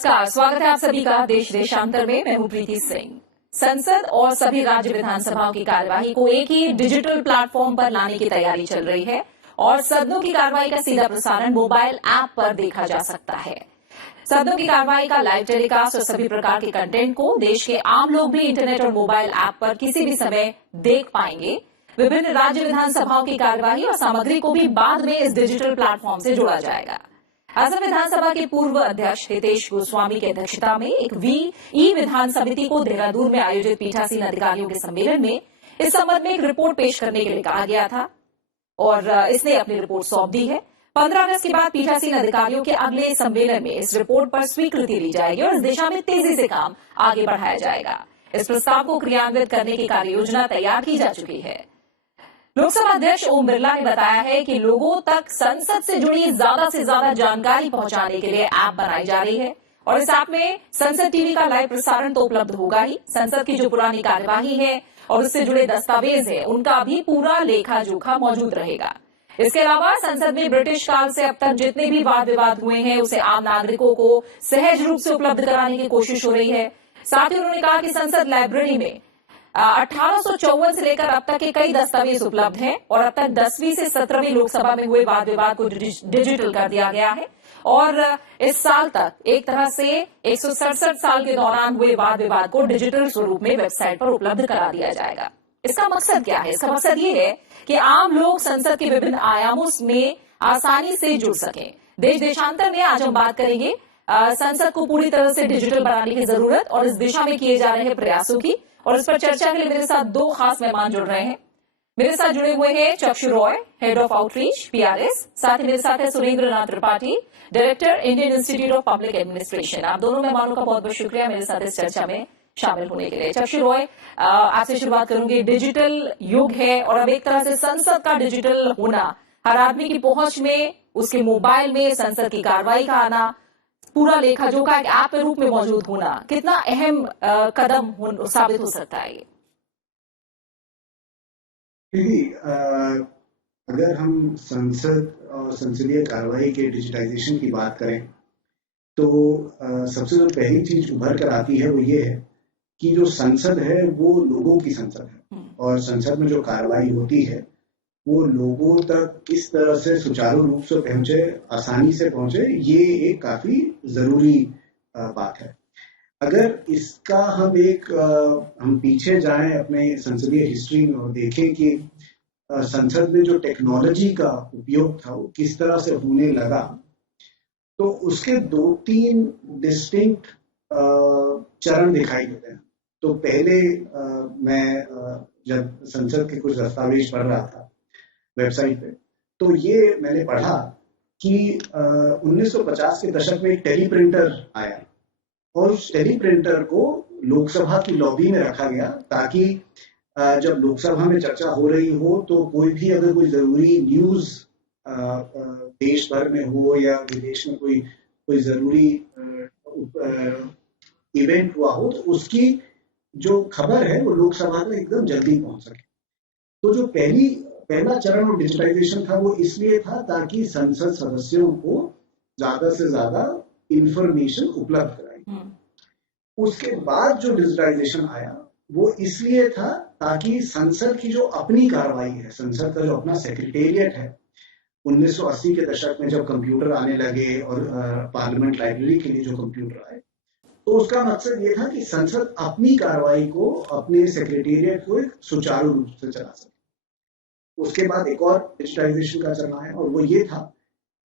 नमस्कार, स्वागत है आप सभी का देश देशांतर में। मैं हूं प्रीति सिंह। संसद और सभी राज्य विधानसभाओं की कार्यवाही को एक ही डिजिटल प्लेटफॉर्म पर लाने की तैयारी चल रही है और सदनों की कार्यवाही का सीधा प्रसारण मोबाइल ऐप पर देखा जा सकता है। सदनों की कार्यवाही का लाइव टेलीकास्ट और सभी प्रकार के कंटेंट को देश के आम लोग भी इंटरनेट और मोबाइल ऐप पर किसी भी समय देख पाएंगे। विभिन्न राज्य विधानसभाओं की कार्यवाही और सामग्री को भी बाद में इस डिजिटल प्लेटफॉर्म से जोड़ा जाएगा। असम विधानसभा के पूर्व अध्यक्ष हितेश गोस्वामी की अध्यक्षता में एक ई विधान समिति को देहरादून में आयोजित पीठासीन अधिकारियों के सम्मेलन में इस संबंध में एक रिपोर्ट पेश करने के लिए कहा गया था और इसने अपनी रिपोर्ट सौंप दी है। 15 अगस्त के बाद पीठासीन अधिकारियों के अगले सम्मेलन में इस रिपोर्ट पर स्वीकृति ली जाएगी और इस दिशा में तेजी से काम आगे बढ़ाया जाएगा। इस प्रस्ताव को क्रियान्वित करने की कार्ययोजना तैयार की जा चुकी है। लोकसभा अध्यक्ष ओम बिरला ने बताया है कि लोगों तक संसद से जुड़ी ज्यादा से ज्यादा जानकारी पहुंचाने के लिए ऐप बनाई जा रही है और इस ऐप में संसद टीवी का लाइव प्रसारण तो उपलब्ध होगा ही, संसद की जो पुरानी कार्यवाही है और उससे जुड़े दस्तावेज है उनका भी पूरा लेखा जोखा मौजूद रहेगा। इसके अलावा संसद में ब्रिटिश काल से अब तक जितने भी वाद विवाद हुए हैं उसे आम नागरिकों को सहज रूप से उपलब्ध कराने की कोशिश हो रही है। साथ ही उन्होंने कहा कि संसद लाइब्रेरी में 1854 से लेकर अब तक के कई दस्तावेज उपलब्ध हैं और अब तक 10वीं से 17वीं लोकसभा में हुए वाद विवाद को डिजिटल कर दिया गया है और इस साल तक एक तरह से 167 साल के दौरान हुए वाद विवाद को डिजिटल स्वरूप में वेबसाइट पर उपलब्ध करा दिया जाएगा। इसका मकसद क्या है? इसका मकसद ये है कि आम लोग संसद के विभिन्न आयामों में आसानी से जुड़ सकें। देश देशांतर में आज हम बात करेंगे संसद को पूरी तरह से डिजिटल बनाने की जरूरत और इस दिशा में किए जा रहे प्रयासों की, और इस पर चर्चा के लिए मेरे साथ दो खास मेहमान जुड़ रहे हैं। मेरे साथ जुड़े हुए हैं Chakshu Roy, head of outreach PRS, साथ ही मेरे साथ है Surendra Nath Tripathi, director Indian Institute of Public Administration. आप दोनों मेहमानों का बहुत बहुत शुक्रिया मेरे साथ इस चर्चा में शामिल होने के लिए। चक्षु रॉय, आपसे शुरुआत करूंगी। डिजिटल युग है और अब एक तरह से संसद का डिजिटल होना, हर आदमी की पहुंच में, उसके मोबाइल में संसद की कार्रवाई का आना, पूरा लेखा जोखा एक ऐप के रूप में मौजूद होना, कितना अहम कदम साबित हो सकता है ये? अगर हम संसद और संसदीय कार्रवाई के डिजिटाइजेशन की बात करें तो सबसे जो पहली चीज उभर कर आती है वो ये है कि जो संसद है वो लोगों की संसद है और संसद में जो कार्रवाई होती है वो लोगों तक किस तरह से सुचारू रूप से पहुंचे, आसानी से पहुंचे, ये एक काफी जरूरी बात है। अगर इसका हम पीछे जाएं अपने संसदीय हिस्ट्री में और देखें कि संसद में जो टेक्नोलॉजी का उपयोग था वो किस तरह से होने लगा, तो उसके 2-3 डिस्टिंक्ट चरण दिखाई देते हैं। तो पहले मैं जब संसद के कुछ दस्तावेज पढ़ रहा था वेबसाइट पे, तो ये मैंने पढ़ा कि 1950 के दशक में एक टेलीप्रिंटर आया और उस टेलीप्रिंटर को लोकसभा की लॉबी में रखा गया ताकि जब लोकसभा में चर्चा हो रही हो तो कोई भी अगर कोई जरूरी न्यूज देश भर में हो या विदेश में कोई जरूरी इवेंट हुआ हो तो उसकी जो खबर है वो लोकसभा में एकदम जल्दी पहुंच सके। तो जो पहला चरण डिजिटाइजेशन था वो इसलिए था ताकि संसद सदस्यों को ज्यादा से ज्यादा इंफॉर्मेशन उपलब्ध कराई। उसके बाद जो डिजिटाइजेशन आया वो इसलिए था ताकि संसद की जो अपनी कार्रवाई है, संसद का जो अपना सेक्रेटेरिएट है, 1980 के दशक में जब कंप्यूटर आने लगे और पार्लियामेंट लाइब्रेरी के लिए जो कंप्यूटर आए, तो उसका मकसद ये था कि संसद अपनी कार्रवाई को, अपने सेक्रेटेरिएट को एक सुचारू रूप से चला सके। उसके बाद एक और डिजिटाइजेशन का चरण है और वो ये था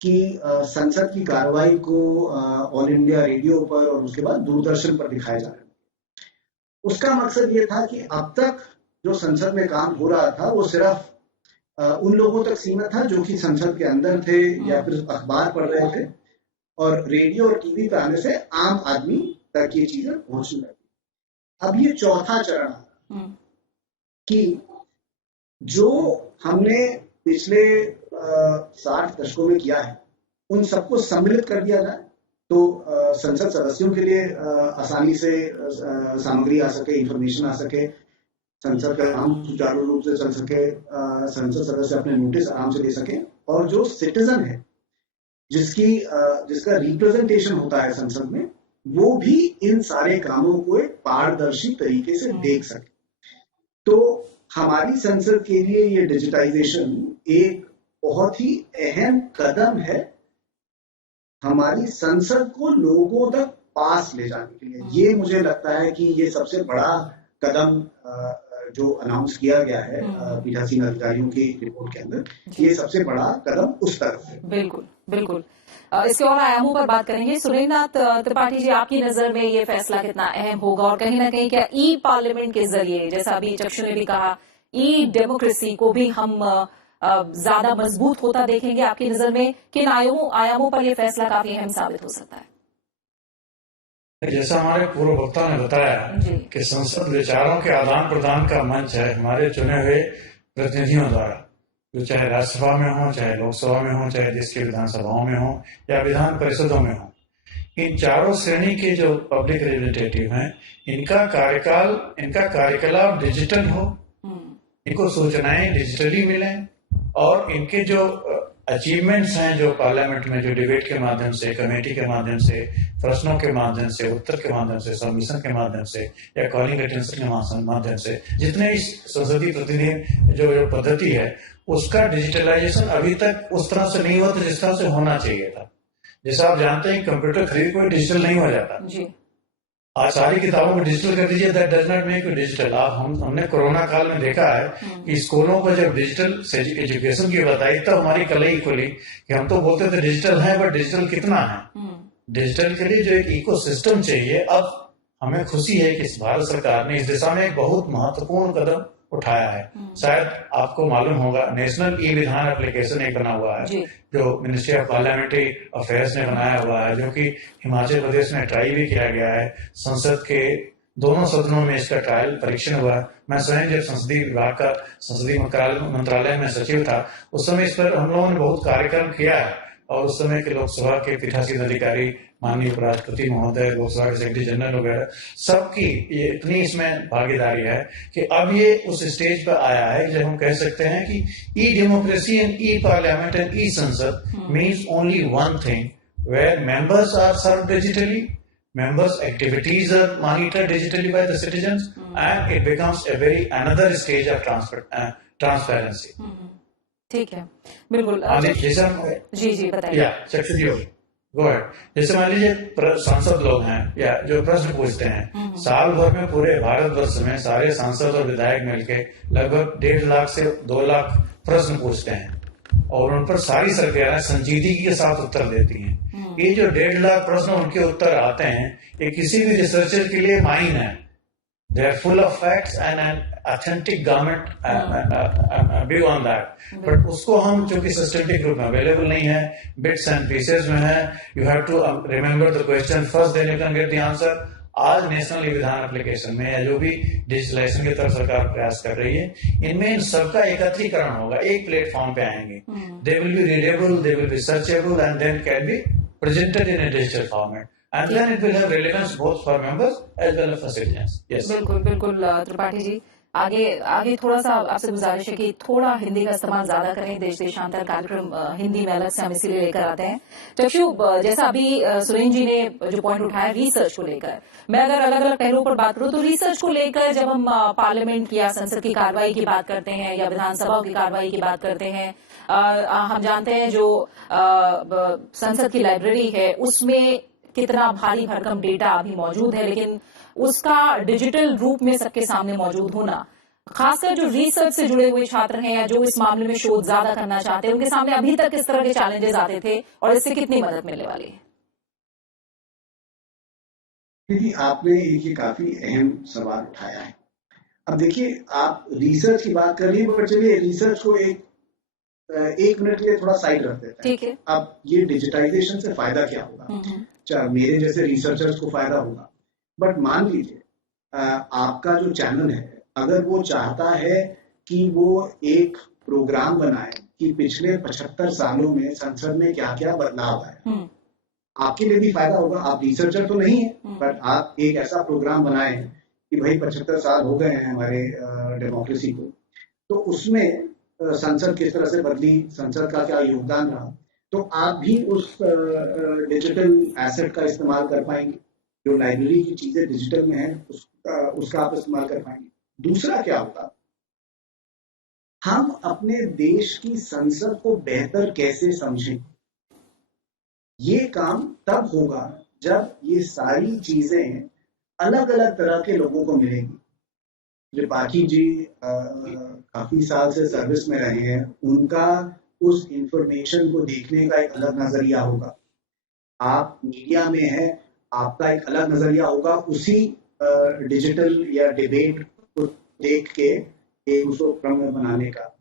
कि संसद की कार्रवाई को ऑल इंडिया रेडियो पर और उसके बाद दूरदर्शन पर दिखाया जा रहा है। उसका मकसद ये था कि अब तक जो संसद में काम हो रहा था वो सिर्फ उन लोगों तक सीमित था जो कि संसद के अंदर थे या फिर अखबार पढ़ रहे थे, और रेडियो और टीवी पर आने से आम आदमी तक ये चीजें पहुंचने लगी। अब ये चौथा चरण आ कि जो हमने पिछले 60 दशकों में किया है उन सबको सम्मिलित कर दिया जाए तो संसद सदस्यों के लिए आसानी से सामग्री आ सके, इंफॉर्मेशन आ सके, संसद का काम सुचारू रूप से चल सके, संसद सदस्य अपने नोटिस आराम से दे सके, और जो सिटीजन है जिसका रिप्रेजेंटेशन होता है संसद में वो भी इन सारे कामों को एक पारदर्शी तरीके से देख सके। तो हमारी संसद के लिए ये डिजिटाइजेशन एक बहुत ही अहम कदम है हमारी संसद को लोगों तक पास ले जाने के लिए। ये मुझे लगता है कि ये सबसे बड़ा कदम जो अनाउंस किया गया है पीठासीन अधिकारियों की रिपोर्ट के अंदर, ये सबसे बड़ा कदम उस तरफ है। बिल्कुल बिल्कुल। इसके और आयामों पर बात करेंगे। सुरेंद्रनाथ त्रिपाठी जी, आपकी नजर में ये फैसला कितना अहम होगा और कहीं ना कहीं क्या ई पार्लियामेंट के जरिए, जैसा अभी चक्षु ने भी कहा, ई डेमोक्रेसी को भी हम ज्यादा मजबूत होता देखेंगे? आपकी नजर में किन आयामों पर यह फैसला काफी अहम साबित हो सकता है? जैसा हमारे पूर्व वक्ता ने बताया कि संसद विचारों के आदान प्रदान का मंच है हमारे चुने हुए प्रतिनिधियों द्वारा, जो चाहे राज्यसभा में हो, चाहे लोकसभा में हो, चाहे देश की विधानसभाओं में हो या विधान परिषदों में हो। इन चारों श्रेणी के जो पब्लिक रिप्रेजेंटेटिव हैं, इनका कार्यकलाप डिजिटल हो, इनको सूचनाएं डिजिटली मिलें और इनके जो अचीवमेंट्स हैं, जो पार्लियामेंट में जो डिबेट के माध्यम से, कमेटी के माध्यम से, प्रश्नों के माध्यम से, उत्तर के माध्यम से, सबमिशन के माध्यम से या कॉलिंग अटेंशन के माध्यम से, जितने इस संसदीय प्रतिनिधि जो पद्धति है उसका डिजिटलाइजेशन अभी तक उस तरह से नहीं हुआ था जिस तरह से होना चाहिए था। जैसा आप जानते हैं कंप्यूटर खरीद कोई डिजिटल नहीं हो जाता जी। आज सारी किताबों को डिजिटल कर दीजिए, that does not make digital. हमने कोरोना काल में देखा है कि स्कूलों को जब डिजिटल एजुकेशन की बताई तब हमारी कलई खुली कि हम तो बोलते थे डिजिटल है, बट डिजिटल कितना है। डिजिटल के लिए जो एक इकोसिस्टम चाहिए, अब हमें खुशी है कि भारत सरकार ने इस दिशा में एक बहुत महत्वपूर्ण कदम उठाया है। शायद आपको मालूम होगा, नेशनल ई विधान एप्लीकेशन एक बना हुआ है जो मिनिस्ट्री ऑफ पार्लियामेंट्री अफेयर्स ने बनाया हुआ है, जो कि हिमाचल प्रदेश में ट्राई भी किया गया है। संसद के दोनों सदनों में इसका ट्रायल परीक्षण हुआ। मैं स्वयं जब संसदीय विभाग का संसदीय मंत्रालय में सचिव था, उस समय इस पर हम लोगों ने बहुत कार्यक्रम किया है और उस समय के लोकसभा के पीठासीन अधिकारी, माननीय उपराष्ट्रपति महोदय, लोकसभा के सेक्रेटरी जनरल वगैरह सबकी ये इतनी इसमें भागीदारी है कि अब ये उस स्टेज पर आया है जब हम कह सकते हैं कि e democracy and e parliament and e Sansad means only one thing, where members are served digitally, members' activities are monitored digitally by the citizens, and it becomes a very another stage of transparency. ठीक है, बिल्कुल। जी बताइए। या चक्षु go ahead. जैसे मान लीजिए सांसद लोग हैं या जो प्रश्न पूछते हैं, साल भर में पूरे भारतवर्ष में सारे सांसद और विधायक मिलके लगभग 1.5 लाख से 2 लाख प्रश्न पूछते हैं और उन पर सारी सरकारें संजीदगी के साथ उत्तर देती हैं। ये जो 1.5 लाख प्रश्न उनके उत्तर आते हैं, ये किसी भी रिसर्चर के लिए माइन है। They are full of facts and an authentic government view on that. But उसको हम चूंकि सिस्टमेटिक रूप में अवेलेबल नहीं है, बिट्स एंड पीसेज में है, you have to remember the question first, then you can get the answer. आज नेशनल विधान एप्लीकेशन में या जो भी डिजिटलाइजेशन की तरफ सरकार प्रयास कर रही है, इनमें इन सबका एकत्रीकरण होगा, एक प्लेटफॉर्म पे आएंगे। They will be readable, they will be searchable and then can be presented in a digital format, and then it will have relevance both for members as well as for citizens. Yes. बिल्कुल त्रिपाठी जी, आगे थोड़ा सा आपसे गुजारिश है कि थोड़ा हिंदी का इस्तेमाल ज्यादा करें। देश देशांतर कार्यक्रम हिंदी में अलग से हम इसीलिए लेकर आते हैं। चक्षु, जैसा अभी सुरेंद्र जी ने जो पॉइंट उठाया रिसर्च को लेकर, मैं अगर अलग अलग पहलुओं पर बात करूं तो रिसर्च को लेकर जब हम पार्लियामेंट की या संसद की कार्रवाई की बात करते हैं या विधानसभा की कार्रवाई की बात करते हैं, हम जानते हैं जो संसद की लाइब्रेरी है उसमें कितना भारी भरकम डेटा अभी मौजूद है, लेकिन उसका डिजिटल रूप में सबके सामने मौजूद होना, खासकर जो रिसर्च से जुड़े हुए छात्र हैं या जो इस मामले में शोध ज्यादा करना चाहते हैं, उनके सामने अभी तक किस तरह के चैलेंजेस आते थे और इससे कितनी मदद मिलने वाली है? देखिए, आपने ये काफी अहम सवाल उठाया है। अब देखिए, आप रिसर्च की बात कर रही है, बट चलिए रिसर्च को एक मिनट के लिए थोड़ा साइड रख देते हैं। ठीक है। अब ये डिजिटाइजेशन से फायदा क्या होगा? चाहे मेरे जैसे रिसर्चर्स को फायदा होगा, बट मान लीजिए आपका जो चैनल है, अगर वो चाहता है कि वो एक प्रोग्राम बनाए कि पिछले 75 सालों में संसद में क्या क्या बदलाव आया, आपके लिए भी फायदा होगा। आप रिसर्चर तो नहीं है, बट आप एक ऐसा प्रोग्राम बनाए कि भाई 75 साल हो गए हैं हमारे डेमोक्रेसी को, तो उसमें संसद किस तरह से बदली, संसद का क्या योगदान रहा, तो आप भी उस डिजिटल एसेट का इस्तेमाल कर पाएंगे। जो लाइब्रेरी की चीजें डिजिटल में है उसका आप इस्तेमाल कर पाएंगे। दूसरा क्या होगा, हम अपने देश की संसद को बेहतर कैसे समझें, ये काम तब होगा जब ये सारी चीजें अलग अलग तरह के लोगों को मिलेंगी। त्रिपाठी जी काफी साल से सर्विस में रहे हैं, उनका उस इंफॉर्मेशन को देखने का एक अलग नजरिया होगा। आप मीडिया में हैं, आपका एक अलग नजरिया होगा उसी डिजिटल या डिबेट को देख के एक उसको क्रम में बनाने का।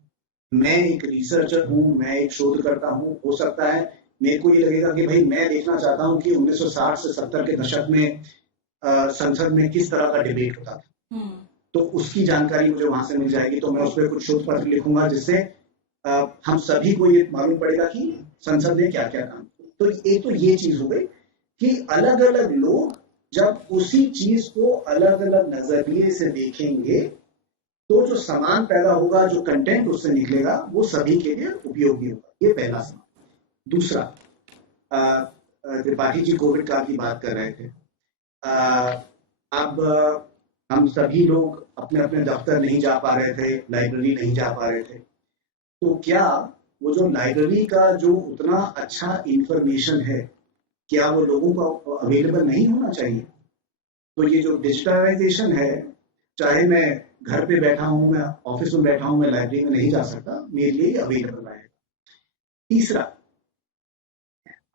मैं एक रिसर्चर हूँ, मैं एक शोधकर्ता हूँ, हो सकता है मेरे को ये लगेगा कि भाई मैं देखना चाहता हूँ कि 1960 से 70 के दशक में संसद में किस तरह का डिबेट होता था, तो उसकी जानकारी मुझे वहां से मिल जाएगी, तो मैं उस पर कुछ शोध पत्र लिखूंगा जिससे हम सभी को ये मालूम पड़ेगा कि संसद ने क्या क्या काम किया। तो एक तो ये चीज हो गई कि अलग अलग लोग जब उसी चीज को अलग अलग नजरिए से देखेंगे तो जो सामान पैदा होगा, जो कंटेंट उससे निकलेगा, वो सभी के लिए उपयोगी होगा। ये पहला सवाल। दूसरा, त्रिपाठी जी कोविड काल की बात कर रहे थे। अब हम सभी लोग अपने अपने दफ्तर नहीं जा पा रहे थे, लाइब्रेरी नहीं जा पा रहे थे, तो क्या वो जो लाइब्रेरी का जो उतना अच्छा इंफॉर्मेशन है, क्या वो लोगों को अवेलेबल नहीं होना चाहिए? तो ये जो डिजिटलाइजेशन है, चाहे मैं घर पे बैठा हूं, मैं ऑफिस में बैठा हूं, मैं लाइब्रेरी में नहीं जा सकता, मेरे लिए अवेलेबल रहेगा। तीसरा,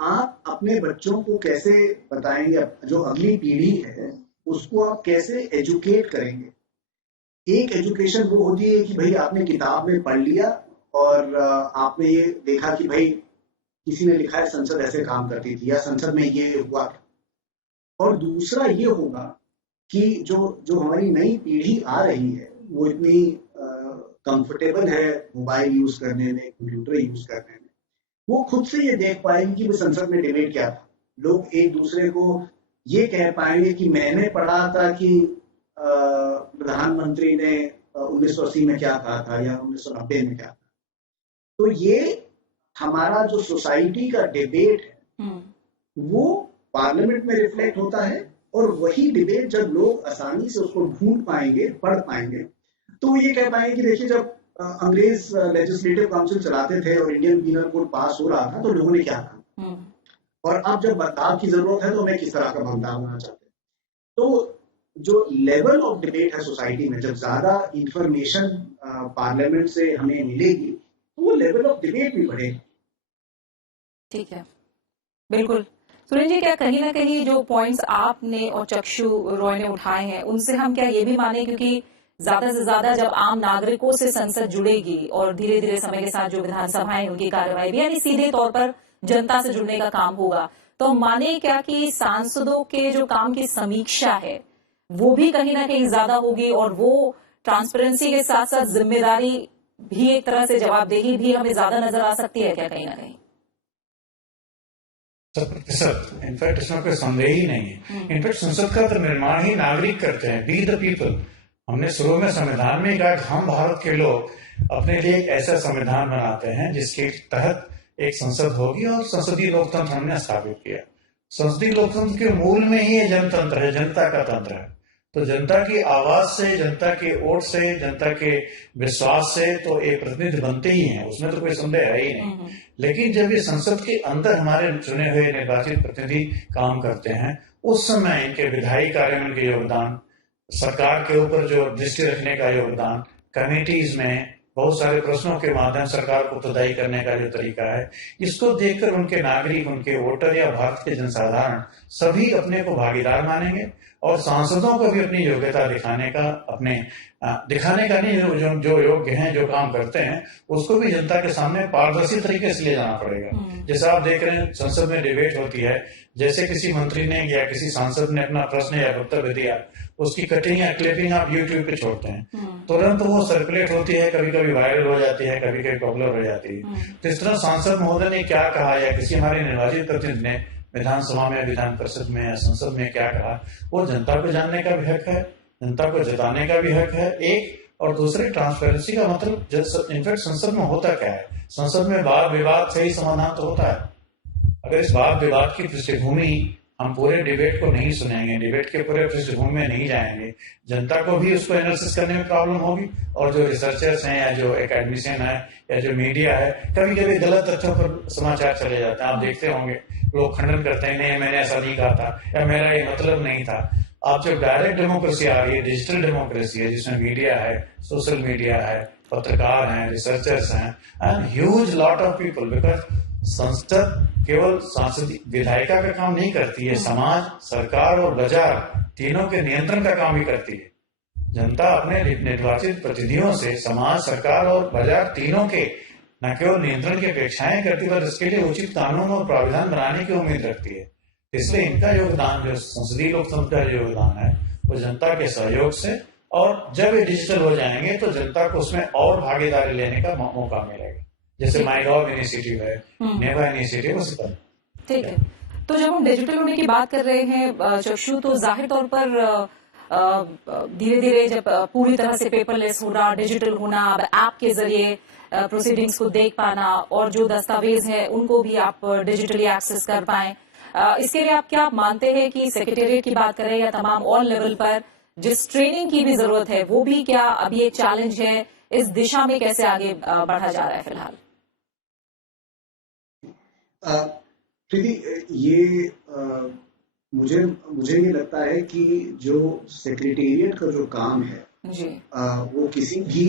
आप अपने बच्चों को कैसे बताएंगे, जो अगली पीढ़ी है उसको आप कैसे एजुकेट करेंगे? एक एजुकेशन वो होती है कि भाई आपने किताब में पढ़ लिया और आपने ये देखा कि भाई किसी ने लिखा है संसद ऐसे काम करती थी या संसद में ये हुआ। और दूसरा ये होगा कि जो हमारी नई पीढ़ी आ रही है वो इतनी कंफर्टेबल है मोबाइल यूज करने में, कंप्यूटर यूज करने में, वो खुद से ये देख पाएंगे कि संसद में डिबेट क्या था। लोग एक दूसरे को ये कह पाएंगे कि मैंने पढ़ा था कि प्रधानमंत्री ने 1980 में क्या कहा था या 1990 में क्या था। तो ये हमारा जो सोसाइटी का डिबेट है वो पार्लियामेंट में रिफ्लेक्ट होता है, और वही डिबेट जब लोग आसानी से उसको ढूंढ पाएंगे, पढ़ पाएंगे, तो ये कह पाएंगे कि देखिए जब अंग्रेज लेजिस्लेटिव काउंसिल चलाते थे और इंडियन पीनल कोड पास हो रहा था तो लोगों ने क्या कहा, और अब जब बदलाव की जरूरत है तो मैं किस तरह का बदलाव होना चाहते हैं। तो जो लेवल ऑफ डिबेट है सोसाइटी में, जब ज्यादा इंफॉर्मेशन पार्लियामेंट से हमें मिलेगी तो वो लेवल ऑफ डिबेट भी बढ़ेगा। ठीक है, बिल्कुल। सुरेंद्र जी, क्या कहीं ना कहीं जो पॉइंट्स आपने और चक्षु रॉय ने उठाए हैं उनसे हम क्या ये भी माने, क्योंकि ज्यादा से ज्यादा जब आम नागरिकों से संसद जुड़ेगी और धीरे धीरे समय के साथ जो विधानसभाएं उनकी कार्यवाही भी यानी सीधे तौर पर जनता से जुड़ने का काम होगा, तो माने क्या कि सांसदों के जो काम की समीक्षा है वो भी कहीं ना कहीं ज्यादा होगी, और वो ट्रांसपेरेंसी के साथ साथ जिम्मेदारी भी, एक तरह से जवाबदेही भी हमें ज्यादा नजर आ सकती है क्या कहीं ना कहीं? 100%। इनफैक्ट इसमें कोई संदेह ही नहीं है। इनफैक्ट संसद का तो निर्माण ही नागरिक करते हैं, बी द पीपल। हमने शुरू में संविधान में कहा कि हम भारत के लोग अपने लिए एक ऐसा संविधान बनाते हैं जिसके तहत एक संसद होगी, और संसदीय लोकतंत्र हमने स्थापित किया। संसदीय लोकतंत्र के मूल में ही जनतंत्र है, जनता का तंत्र है। तो जनता की आवाज से, जनता के वोट से, जनता के विश्वास से तो एक प्रतिनिधि बनते ही हैं, उसमें तो कोई संदेह है ही नहीं। लेकिन जब ये संसद के अंदर हमारे चुने हुए निर्वाचित प्रतिनिधि काम करते हैं, उस समय इनके विधायी कार्य में इनके योगदान, सरकार के ऊपर जो दृष्टि रखने का योगदान, कमेटीज में बहुत सारे प्रश्नों के माध्यम सरकार को उत्तरदायी करने का जो तरीका है, इसको देखकर उनके नागरिक, उनके वोटर या भारत के जनसाधारण सभी अपने को भागीदार मानेंगे, और सांसदों को भी अपनी योग्यता दिखाने का, अपने दिखाने का नहीं, जो योग्य हैं, जो काम करते हैं, उसको भी जनता के सामने पारदर्शी तरीके से ले जाना पड़ेगा। जैसा आप देख रहे हैं संसद में डिबेट होती है, जैसे किसी मंत्री ने या किसी सांसद ने अपना प्रश्न या वक्तव्य दिया, उसकी कटिंग या क्लिपिंग आप यूट्यूब पे छोड़ते हैं, तुरंत वो सर्कुलेट होती है, कभी कभी वायरल हो जाती है, कभी कभी पॉपुलर हो जाती है। तो इस तरह सांसद महोदय ने क्या कहा या किसी हमारे निर्वाचित प्रतिनिधि ने विधानसभा में, विधान परिषद में या संसद में क्या कहा, वो जनता को जानने का भी हक है, जनता को जताने का भी हक है एक। और दूसरे, ट्रांसपेरेंसी का मतलब इनफैक्ट संसद में होता क्या है, संसद में वाद विवाद से ही समाधान तो होता है। अगर इस वाद विवाद की पृष्ठभूमि हम पूरे डिबेट को नहीं सुनेंगे, डिबेट के पूरे पृष्ठभूमि में नहीं जाएंगे, जनता को भी उसको एनालिसिस करने में प्रॉब्लम होगी। और जो रिसर्चर्स हैं या जो एकेडमिशियन है या जो मीडिया है, कभी कभी गलत तथ्यों पर समाचार चले जाते हैं। आप देखते होंगे लोग खंडन करते हैं, नहीं मैंने ऐसा नहीं कहा था या मेरा ये मतलब नहीं था। आप जब डायरेक्ट डेमोक्रेसी आ रही है, डिजिटल डेमोक्रेसी है, जिसमें मीडिया है, सोशल मीडिया है, पत्रकार हैं, रिसर्चर्स हैं and huge lot of people, because संसद केवल सांसदीय विधायिका का काम नहीं करती है, समाज, सरकार और बाजार तीनों के नियंत्रण का काम भी करती है। जनता अपने निर्वाचित प्रतिनिधियों से समाज, सरकार और बाजार तीनों के न केवल नियंत्रण की अपेक्षाएं करती है, पर इसके लिए उचित कानून और प्राविधान बनाने की उम्मीद रखती है। इसलिए इनका योगदान, जो संसदीय लोकतंत्र का योगदान है, वो जनता के सहयोग से, और जब ये डिजिटल हो जाएंगे तो जनता को उसमें और भागीदारी लेने का मौका मिलेगा। जैसे माईगॉव इनिशिएटिव है, नेवा इनिशिएटिव, उसी तरह। ठीक है। तो जब हम डिजिटल होने की बात कर रहे हैं चक्षु, तो जाहिर तौर पर धीरे धीरे जब पूरी तरह से पेपरलेस होना, डिजिटल होना, अब ऐप के जरिए प्रोसीडिंग्स को देख पाना और जो दस्तावेज है उनको भी आप डिजिटली एक्सेस कर पाएं, इसके लिए आप क्या मानते हैं कि सेक्रेटेरिएट की बात करें या तमाम ऑल लेवल पर जिस ट्रेनिंग की भी जरूरत है, वो भी क्या अभी एक चैलेंज है? इस दिशा में कैसे आगे बढ़ा जा रहा है फिलहाल? प्रीति, ये मुझे ये लगता है कि जो सेक्रेटेरिएट का जो काम है जी, वो किसी भी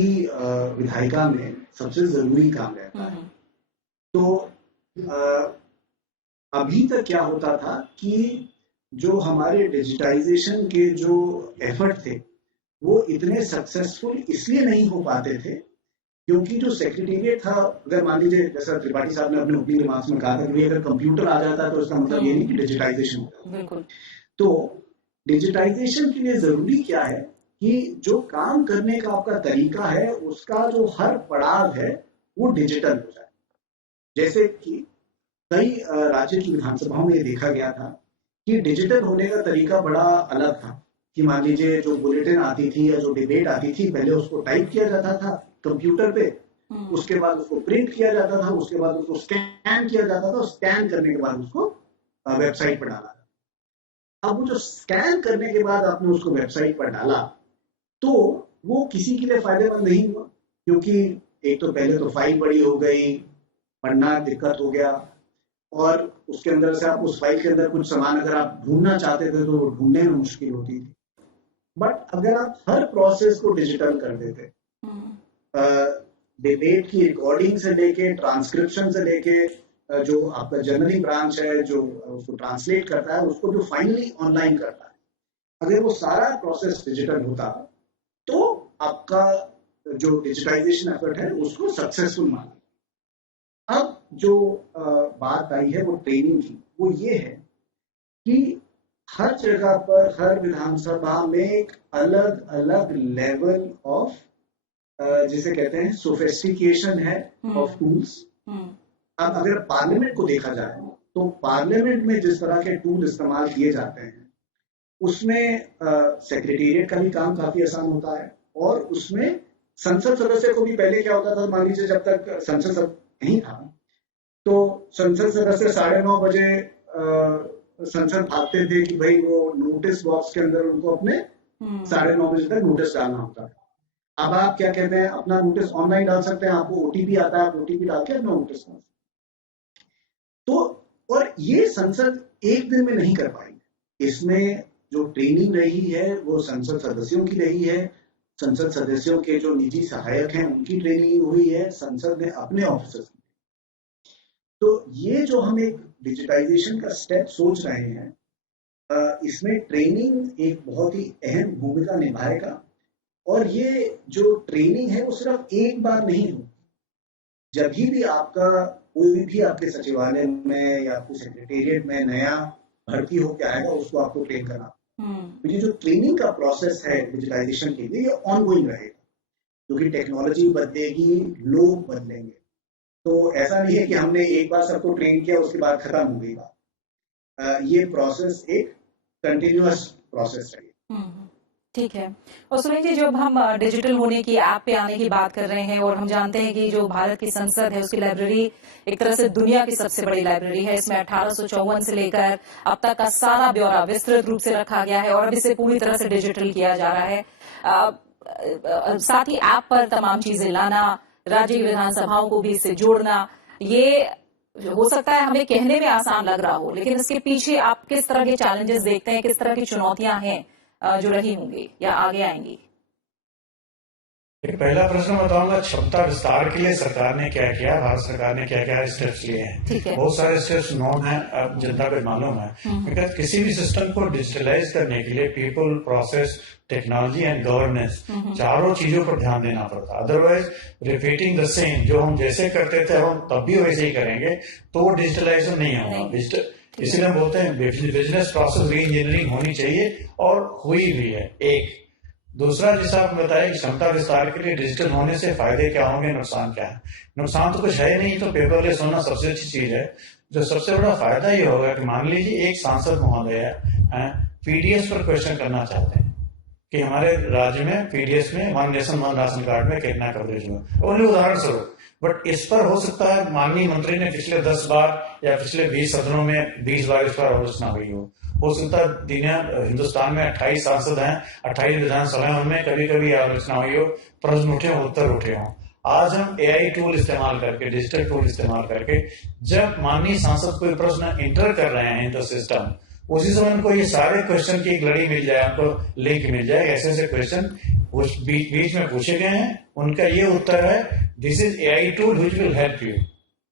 विधायिका में सबसे जरूरी काम रहता है। तो अभी तक क्या होता था कि जो हमारे डिजिटाइजेशन के जो एफर्ट थे वो इतने सक्सेसफुल इसलिए नहीं हो पाते थे क्योंकि जो सेक्रेटेरिएट था, अगर मान लीजिए जैसा त्रिपाठी साहब ने अपने ओपनिंग रिमार्क्स में कहा था कि अगर कंप्यूटर आ जाता है तो इसका मतलब ये नहीं कि डिजिटाइजेशन हो जाता। बिल्कुल। तो डिजिटाइजेशन के लिए जरूरी क्या है कि जो काम करने का आपका तरीका है उसका जो हर पड़ाव है वो डिजिटल हो जाए। जैसे कि कई राज्य की विधानसभाओं में देखा गया था कि डिजिटल होने का तरीका बड़ा अलग था कि मान लीजिए जो बुलेटिन आती थी या जो डिबेट आती थी, पहले उसको टाइप किया जाता था कंप्यूटर पे, उसके बाद उसको प्रिंट किया जाता था, उसके बाद उसको स्कैन किया जाता था, स्कैन करने के बाद उसको वेबसाइट पर डाला। अब वो जो स्कैन करने के बाद आपने उसको वेबसाइट पर डाला तो वो किसी के लिए फायदेमंद नहीं हुआ, क्योंकि एक तो पहले तो फाइल बड़ी हो गई, पढ़ना दिक्कत हो गया, और उसके अंदर से आप उस फाइल के अंदर कुछ सामान अगर आप ढूंढना चाहते थे तो ढूंढने में मुश्किल होती थी। बट अगर आप हर प्रोसेस को डिजिटल कर देते, डिबेट की रिकॉर्डिंग से लेके, ट्रांसक्रिप्शन से लेके, जो आपका जर्नलिंग ब्रांच है जो उसको ट्रांसलेट करता है, उसको जो फाइनली ऑनलाइन करता है, अगर वो सारा प्रोसेस डिजिटल होता तो आपका जो डिजिटाइजेशन एफर्ट है उसको सक्सेसफुल माना। अब जो बात आई है वो ट्रेनिंग की, वो ये है कि हर जगह पर, हर विधानसभा में एक अलग अलग लेवल ऑफ जिसे कहते हैं सोफिस्टिकेशन है ऑफ टूल्स। अब अगर पार्लियामेंट को देखा जाए तो पार्लियामेंट में जिस तरह के टूल इस्तेमाल किए जाते हैं उसमें सेक्रेटेरिएट का भी काम काफी आसान होता है, और उसमें संसद सदस्य को भी, पहले क्या होता था, मान लीजिए जब तक संसद नहीं था तो संसद सदस्य 9:30 बजे संसद भागते थे कि भाई वो नोटिस बॉक्स के अंदर उनको अपने 9:30 बजे तक नोटिस डालना होता है। अब आप क्या कहते हैं, अपना नोटिस ऑनलाइन डाल सकते हैं, आपको ओटीपी आता है, आप ओटीपी डाल के अपना नोटिस डाल सकते हैं। तो और ये संसद एक दिन में नहीं कर पाएगी। इसमें जो ट्रेनिंग रही है वो संसद सदस्यों की रही है, संसद सदस्यों के जो निजी सहायक हैं उनकी ट्रेनिंग हुई है, संसद ने अपने ऑफिसर्स की। तो ये जो हम एक डिजिटाइजेशन का स्टेप सोच रहे हैं, इसमें ट्रेनिंग एक बहुत ही अहम भूमिका निभाएगा, और ये जो ट्रेनिंग है वो सिर्फ एक बार नहीं होगी। जब भी आपका कोई भी आपके सचिवालय में या आपके सेक्रेटेरिएट में नया भर्ती होकर आएगा उसको आपको ट्रेन करना। तो ये जो ट्रेनिंग का प्रोसेस है डिजिटाइजेशन के लिए, ये ऑनगोइंग रहेगा, क्योंकि टेक्नोलॉजी बदलेगी, लोग बदलेंगे। तो ऐसा नहीं है कि हमने एक बार सबको ट्रेन किया उसके बाद खत्म हो गई बात। ये प्रोसेस एक कंटिन्यूअस प्रोसेस रहेगा। ठीक है। और सुनील जी, जब हम डिजिटल होने की, ऐप पे आने की बात कर रहे हैं, और हम जानते हैं कि जो भारत की संसद है उसकी लाइब्रेरी एक तरह से दुनिया की सबसे बड़ी लाइब्रेरी है। इसमें 1854 से लेकर अब तक का सारा ब्यौरा विस्तृत रूप से रखा गया है और अब इसे पूरी तरह से डिजिटल किया जा रहा है। साथ ही ऐप पर तमाम चीजें लाना, राज्य की विधानसभाओं को भी इससे जोड़ना, ये हो सकता है हमें कहने में आसान लग रहा हो, लेकिन इसके पीछे आप किस तरह के चैलेंजेस देखते हैं, किस तरह की चुनौतियां हैं जो रही होंगी या आगे आएंगी? एक पहला प्रश्न बताऊंगा, क्षमता विस्तार के लिए सरकार ने क्या किया, भारत सरकार ने क्या क्या स्टेप्स लिए हैं। बहुत सारे स्टेप्स नोन है, अब जनता को मालूम है। बिकॉज किसी भी सिस्टम को डिजिटलाइज करने के लिए people, process, technology and governance, चारों चीजों पर ध्यान देना पड़ता। अदरवाइज रिपीटिंग द सेम, जो हम जैसे करते थे हम तब भी वैसे ही करेंगे, तो वो डिजिटलाइजेशन नहीं होगा। इसीलिए हम बोलते हैं बिजनेस प्रोसेस री इंजीनियरिंग होनी चाहिए, और हुई भी है। एक दूसरा, जैसा आपने बताया, क्षमता विस्तार के लिए डिजिटल होने से फायदे क्या होंगे, नुकसान क्या है। नुकसान तो कुछ है नहीं, तो पेपरलेस होना सबसे अच्छी चीज है। जो सबसे बड़ा फायदा ये होगा कि मान लीजिए एक सांसद महोदय पीडीएस पर क्वेश्चन करना चाहते हैं कि हमारे राज्य में पीडीएस में one nation one ration card में कितना कवरेज हुआ, उन्हें उदाहरण स्वरूप। बट इस पर हो सकता है माननीय मंत्री ने पिछले 10 बार या पिछले 20 सदनों में 20 बार इस पर आलोचना हुई हो सकता है। हिंदुस्तान में 28 सांसद हैं, 28 विधानसभाएं, उनमें कभी कभी आलोचना हुई हो, प्रश्न उठे हो, उत्तर उठे हों। आज हम एआई टूल इस्तेमाल करके, डिजिटल टूल इस्तेमाल करके, जब माननीय सांसद कोई प्रश्न इंटर कर रहे हैं इन द सिस्टम, उसी समय उनको ये सारे क्वेश्चन की एक लड़ी मिल जाए, उनको लिंक मिल जाए, ऐसे ऐसे क्वेश्चन उस बीच में पूछे गए हैं, उनका ये उत्तर है, this is AI tool which will help you.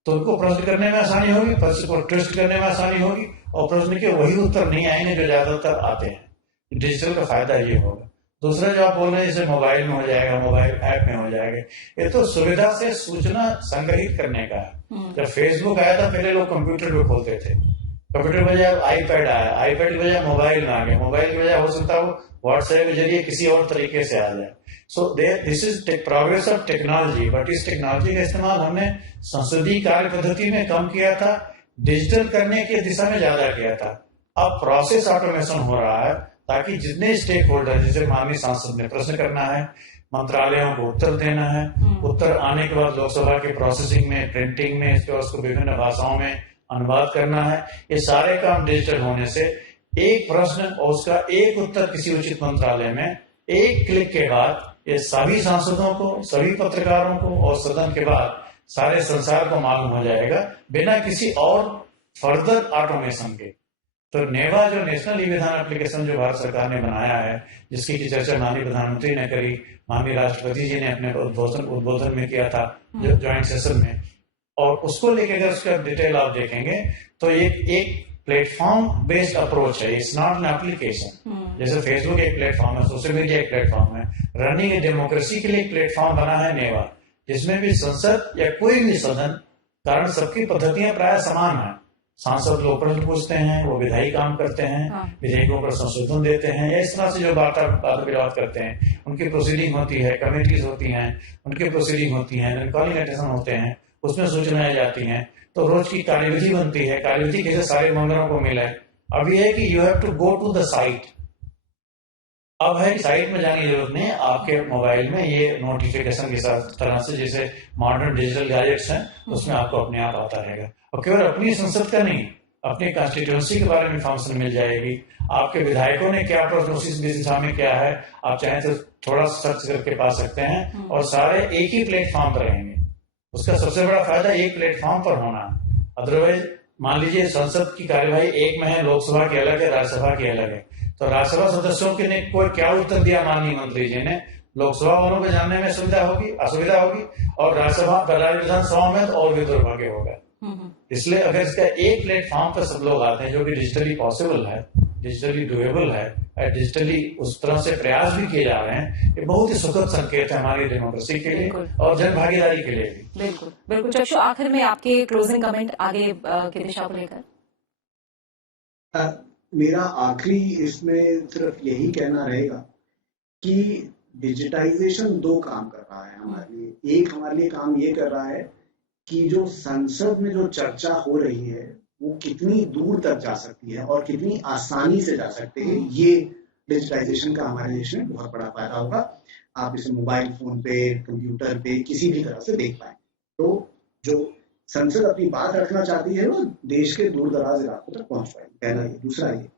तो उनको प्रश्न करने में आसानी होगी, प्रश्न को ट्विस्ट करने में आसानी होगी, और प्रश्न के वही उत्तर नहीं आएंगे जो ज्यादातर आते हैं। डिजिटल का फायदा ये होगा। दूसरा जो आप बोल रहे हैं, जैसे मोबाइल में हो जाएगा, मोबाइल ऐप में हो जाएगा, ये तो सुविधा से सूचना संग्रहित करने का है। जब फेसबुक आया था, पहले लोग कंप्यूटर पे खोलते थे, कंप्यूटर के बजाय आईपैड आया, आईपैड की बजाय मोबाइल में आ गया, मोबाइल की बजाय हो सकता है वो व्हाट्सएप के जरिए किसी और तरीके से आ जाए। So this is progress of technology. But इस टेक्नोलॉजी का इस्तेमाल हमने संसदीय कार्य पद्धति में कम किया था, डिजिटल करने की दिशा में ज्यादा किया था। अब प्रोसेस ऑटोमेशन हो रहा है, ताकि जितने स्टेक होल्डर, जैसे माननीय सांसद ने प्रश्न करना है, मंत्रालयों को उत्तर देना है, उत्तर आने के बाद लोकसभा के प्रोसेसिंग में, प्रिंटिंग में, इसके बाद उसको विभिन्न भाषाओं में अनुवाद करना है, ये सारे काम डिजिटल होने से एक प्रश्न और उसका एक उत्तर किसी उचित मंत्रालय में एक क्लिक के बाद ये सभी सांसदों को, सभी पत्रकारों को और सदन के बाद सारे संसार को मालूम हो जाएगा, बिना किसी और फर्दर ऑटोमेशन के। तो नेवा जो नेशनल ई विधान एप्लीकेशन जो भारत सरकार ने बनाया है, जिसकी की चर्चा माननीय प्रधानमंत्री ने करी, माननीय राष्ट्रपति जी ने अपने उद्बोधन में किया था ज्वाइंट सेशन में, और उसको लेकर अगर उसका डिटेल आप देखेंगे तो एक प्लेटफॉर्म बेस्ड अप्रोच है, इट्स नॉट एन एप्लीकेशन। जैसे फेसबुक एक प्लेटफॉर्म है, सोशल मीडिया एक प्लेटफॉर्म है, रनिंग ए डेमोक्रेसी के लिए एक प्लेटफॉर्म बना है नेवा, जिसमें भी संसद या कोई भी सदन, कारण सबकी पद्धतियां प्राय समान है। सांसद लोग प्रश्न पूछते हैं, वो विधायी काम करते हैं, विधेयकों पर संशोधन देते हैं, या इस तरह से जो वाद विवाद करते हैं, उनकी प्रोसीडिंग होती है, कमेटीज होती हैं, उनकी प्रोसीडिंग होती है, कॉलिंग अटेंशन होते हैं, उसमें सूचनाएं जाती हैं, तो रोज की कार्यविधि बनती है। कार्यविधि कैसे सारे मेंबरों को मिले, अब ये है कि you have to go to the site. अब है कि साइट में जाने की जरूरत नहीं है, आपके मोबाइल में ये नोटिफिकेशन के साथ तरह से जैसे मॉडर्न डिजिटल गैजेट्स हैं, उसमें आपको अपने आप आता रहेगा। और केवल अपनी संसद का नहीं, अपनी कॉन्स्टिट्यूएंसी के बारे में इंफॉर्मेशन मिल जाएगी, आपके विधायकों ने क्या प्रश्न उस दिशा में क्या है, आप चाहें तो थोड़ा सर्च करके पा सकते हैं, और सारे एक ही प्लेटफॉर्म पर रहेंगे। उसका सबसे बड़ा फायदा एक प्लेटफॉर्म पर होना। अदरवाइज मान लीजिए संसद की कार्यवाही एक में है, लोकसभा की अलग है, राज्यसभा की अलग है, तो राज्यसभा सदस्यों के ने कोई क्या उत्तर दिया माननीय मंत्री जी ने, लोकसभा वालों को जानने में सुविधा होगी, असुविधा होगी, और राज्यसभा विधानसभा में और भी दुर्भाग्य होगा। इसलिए अगर इसका एक प्लेटफॉर्म पर सब लोग आते हैं, जो कि डिजिटली पॉसिबल है, डिजिटली डुएबल है, डिजिटली उस तरह से प्रयास भी किए जा रहे हैं, ये बहुत ही सुखद संकेत है हमारी डेमोक्रेसी के लिए और जन भागीदारी के लिए भी। बिल्कुल बिल्कुल। चक्षु, आखिर में आपके क्लोजिंग कमेंट आगे की दिशा को लेकर। मेरा आखिरी इसमें सिर्फ यही कहना रहेगा कि डिजिटाइजेशन दो काम कर रहा है हमारे लिए। एक हमारे लिए काम ये कर रहा है कि जो संसद में जो चर्चा हो रही है वो कितनी दूर तक जा सकती है और कितनी आसानी से जा सकते हैं, डिजिटाइजेशन का हमारे देश में बहुत बड़ा फायदा होगा। आप इसे मोबाइल फोन पे, कंप्यूटर पे, किसी भी तरह से देख पाए। तो जो संसद अपनी बात रखना चाहती है वो देश के दूर दराज इलाकों तक पहुंच पाएगी। पहला ये। दूसरा ये,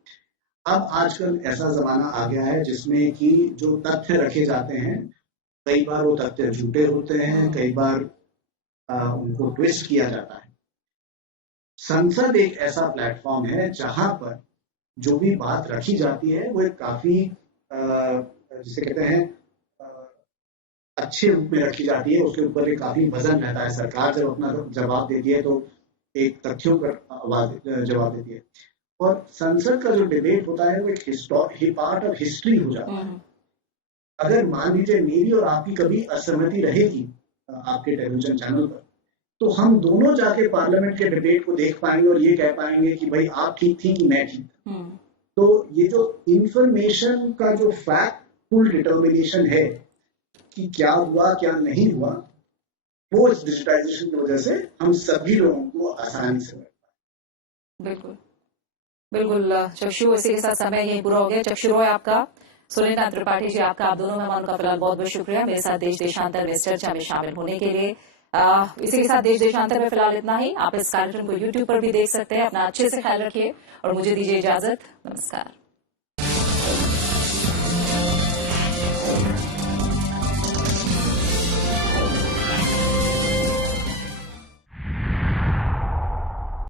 अब आजकल ऐसा जमाना आ गया है जिसमें कि जो तथ्य रखे जाते हैं, कई बार वो तथ्य झूठे होते हैं, कई बार उनको ट्विस्ट किया जाता है। संसद एक ऐसा प्लेटफॉर्म है जहां पर जो भी बात रखी जाती है वो एक काफी जिसे कहते हैं अच्छे रूप में रखी जाती है। उसके ऊपर एक काफी वजन रहता है। सरकार जब अपना जवाब देती है तो एक तथ्यों पर जवाब देती है। और संसद का जो डिबेट होता है वो एक पार्ट ऑफ हिस्ट्री हो जाता है। अगर मान लीजिए मेरी और आपकी कभी असहमति रहेगी आपके टेलीविजन चैनल पर, तो हम दोनों जाके पार्लियामेंट के डिबेट को देख पाएंगे और ये कह पाएंगे कि भाई आप ठीक थी कि मैं ठीक था। तो ये जो इंफॉर्मेशन का जो फैक्टफुल डिटर्मिनेशन है कि क्या हुआ क्या नहीं हुआ, वो इस डिजिटाइजेशन की वजह से हम सभी लोगों को आसानी से मिल पाए। बिल्कुल बिल्कुल। चक्षु, इसी के साथ समय यही पूरा हो गया। चक्षु रॉय आपका, सुनीता त्रिपाठी जी आपका, आप दोनों मेहमानों का फिलहाल बहुत बहुत शुक्रिया मेरे साथ देश देशांतर में इस चर्चा में शामिल होने के लिए। इसी के साथ देश देशांतर में फिलहाल इतना ही। आप इस कार्यक्रम को YouTube पर भी देख सकते हैं। अपना अच्छे से ख्याल रखिए और मुझे दीजिए इजाजत। नमस्कार।